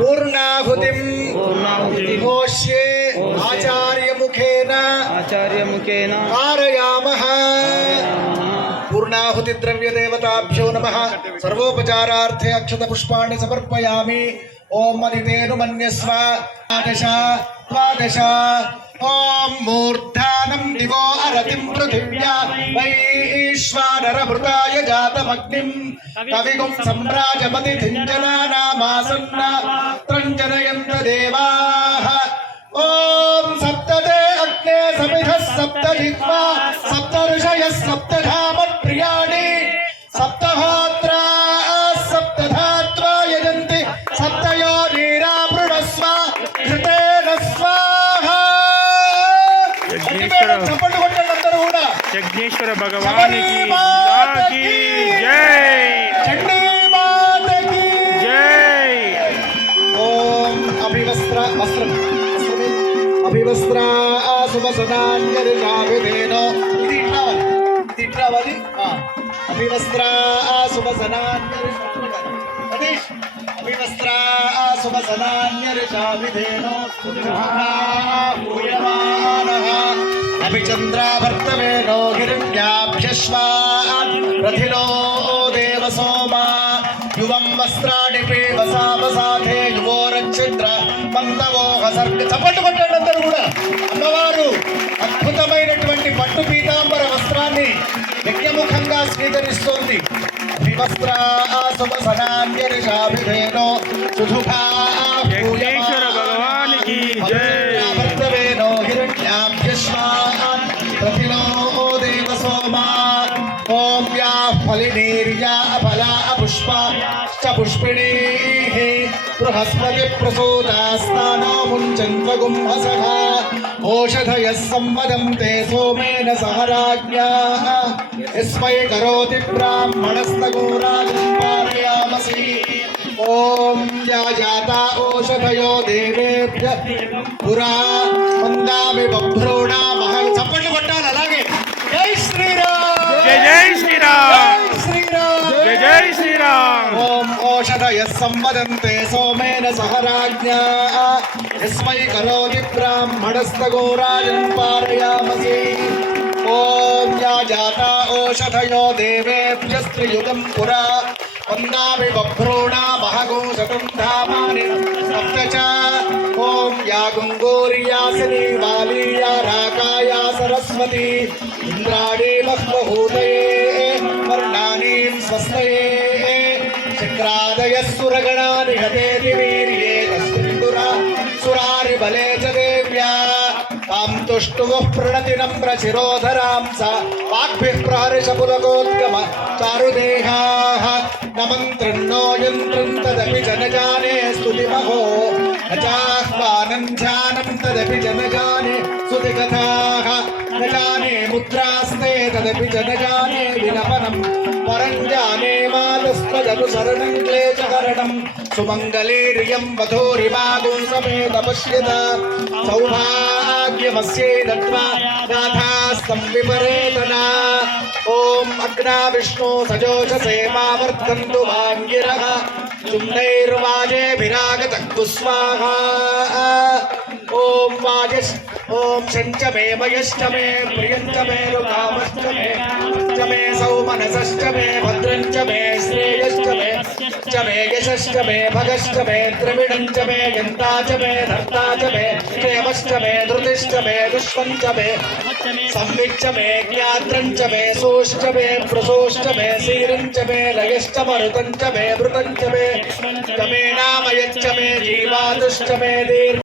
पूर्णाहुतिं घोष्ये आचार्यमुखेन कारयामः। पूर्णाहुति द्रव्य देवताभ्यो नमः। सर्वोपचारार्थे अक्षत पुष्पाणि समर्पयामि। ओम अदितेनु मन्यस्व द्वादश ओम मूर्धानं दिवो अरतिं पृथिव्या वैश्वानरभृताय जातमग्निं कविगुं सम्राजपतिथिञ्जनानामासन्न त्रञ्जनयन्त देवाः। ओम सप्तते अग्ने समिधः सप्तजिह्वा सप्तऋषयः सप्तधामप्रियाणि सप्तहोत्रा सप्तधात्वा यजन्ति सप्तयोनिरा पृणस्व घृतेन स्वाहा। यज्ञेश्वर भगवान की जय, चंडी माता की जय। ओम अभिवस्त्रा सुभसनान्यर्षाभिधेनो इट्रावली अभिवस्त्रा सुभसनान्यर्षाभिधेनो पूयमानः अभिचन्द्राभर्तवेनो हिरण्याभ्यश्वान् रथिनो देवसोमा युवं वस्त्राणि वसावसाधे युवोरच्छिद्र మందవో హసర్గ చప్పట్లు కొట్టండి అందరూ కూడా. అమ్మవారు అద్భుతమైనటువంటి పట్టు పీతాంబర వస్త్రాన్ని యజ్ఞముఖంగా స్వీకరిస్తోంది. వివస్త్రా సుభసనాన్యర్షాభిధేనో సుధుభా यज्ञेश्वर भगवान की जय। भर्तवेनो हिरण्याभ्यश्वान् रथिनो देवसोमा ओम या फलिनीर्या फला पुष्पाश्च पुष्पिणीः बृहस्पति प्रसूतास्तानो मुञ्चन्वगुंहसः ओषधयः संवदन्ते सोमेन सह राज्ञाः यस्मै करोति ब्राह्मणस्तगोराजं पारयामसि। ओम या जाता ओषधयो देवेभ्यः पुरा वन्दामि बभ्रूणामः। చప్పట్లు కొట్టాలి అలాగే. జై శ్రీరామ్, जय जय श्री राम, జై శ్రీరామ్, जय जय श्री राम। ओम ओषधयः संवदन्ते सोमेन सह राज्ञाः यस्मै करोति ब्राह्मणस्तगोराजं पारयामसि। ओम या जाता ओषधयो देवेभ्यस्त्रियुगं पुरा वन्दामि बभ्रूणामः गोशतं धामानि सप्त च। ओम या गुङ्गूर्यासिनी वालीया राकाया सरस्वती इन्द्राणी बह्वहूतये वर्णानीं स्वस्तये शिक्रादयः सुरगणानि हतेति वीर्ये तस्मिन्दुरा सुरारि बले च देव्या तां तुष्टुवः प्रणति नम्रशिरोधरां स वाग्भिः प्रहर्षपुलकोद्गम चारुदेहाः नमन्त्रन्नो यन्त्रं तदपि च न जाने स्तुतिमहो न चाह्वानं ध्यानं तदपि च न जाने स्तुतिकथाः न जाने मुद्रास्ते तदपि च न जाने विलपनं परं जाने मातस्त्वदनुसरणं क्लेशकरणं सुमङ्गलीर्यं वधूरिमागुं समेत पश्यत सौभाग्यमस्यै दत्त्वा राधास्तं विपरेतना। ओम अग्ना विष्णु सजोषसे मावर्तन्तु भाङ्गिरः चुम्नैर्वाजेभिरागतः स्वाहा। ओम वाजस् ओम शञ्च मे मयश्च मे प्रियञ्च मे रुकामश्च मे सौमनसश्च मे भद्रञ्च मे श्रेयश्च मे यशश्च मे भगश्च मे द्रविडञ्च मे यन्ता च मे धर्ता च मे क्षेमश्च मे धृतिश्च मे दुष्मञ्च मे संविच्च मे ज्ञात्रञ्च मे सोश्च मे प्रसोश्च मे सीरञ्च मे लयश्च मरुतञ्च मे भृतञ्च मे नामयश्च मे जीवादुश्च मे दीर्घ